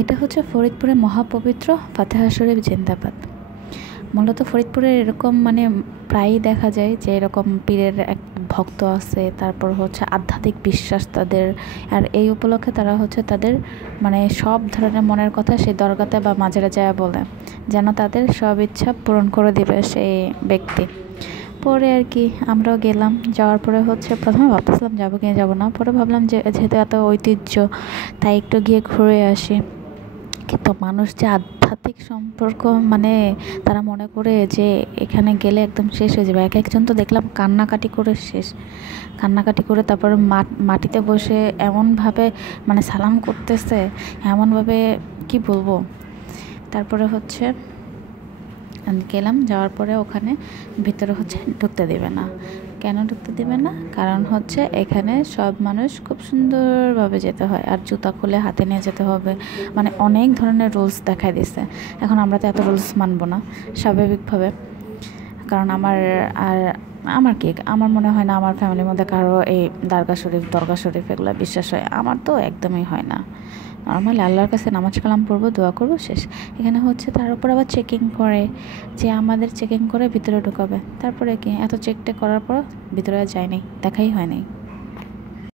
এটা হচ্ছে ফরিদপুরের মহাপবিত্র ফাতেহা শরীফ জিন্দাবাদ। মূলত ফরিদপুরে এরকম মানে প্রায়ই দেখা যায় যে এরকম পীরের এক ভক্ত আছে, তারপর হচ্ছে আধ্যাত্মিক বিশ্বাস তাদের। আর এই উপলক্ষে তারা হচ্ছে তাদের মানে সব ধরনের মনের কথা সেই দরগাতে বা মাজারে যায় বলে, যেন তাদের সব ইচ্ছা পূরণ করে দিবে সেই ব্যক্তি। পরে আর কি আমরাও গেলাম। যাওয়ার পরে হচ্ছে প্রথমে ভাবতেছিলাম যাবো কি যাবো না, পরে ভাবলাম যে যেহেতু এত ঐতিহ্য তাই একটু গিয়ে ঘুরে আসি। কিন্তু মানুষ যে আধ্যাত্মিক সম্পর্ক মানে তারা মনে করে যে এখানে গেলে একদম শেষ হয়ে যাবে। এক একজন তো দেখলাম কান্নাকাটি করে শেষ, কান্নাকাটি করে তারপরে মাটিতে বসে এমনভাবে মানে সালাম করতেছে, এমনভাবে কি বলবো। তারপরে হচ্ছে গেলাম, যাওয়ার পরে ওখানে ভিতরে হচ্ছে ঢুকতে দেবে না। কেন ঢুকতে দেবে না? কারণ হচ্ছে এখানে সব মানুষ খুব সুন্দরভাবে যেতে হয়, আর জুতা খুলে হাতে নিয়ে যেতে হবে। মানে অনেক ধরনের রুলস দেখাই দিছে। এখন আমরা তো এত রুলস মানবো না স্বাভাবিকভাবে, কারণ আমার কি আমার মনে হয় না আমার ফ্যামিলির মধ্যে কারো এই দরগা শরীফ এগুলো বিশ্বাস হয়। আমার তো একদমই হয় না। নর্মালি আল্লাহর কাছে নামাজ কালাম পড়বো, দোয়া করবো, শেষ। এখানে হচ্ছে তার উপর আবার চেকিং করে, যে আমাদের চেকিং করে ভিতরে ঢুকাবে। তারপরে কি এত চেক টেক করার পর ভিতরে আর যায়নি, দেখাই হয়নি।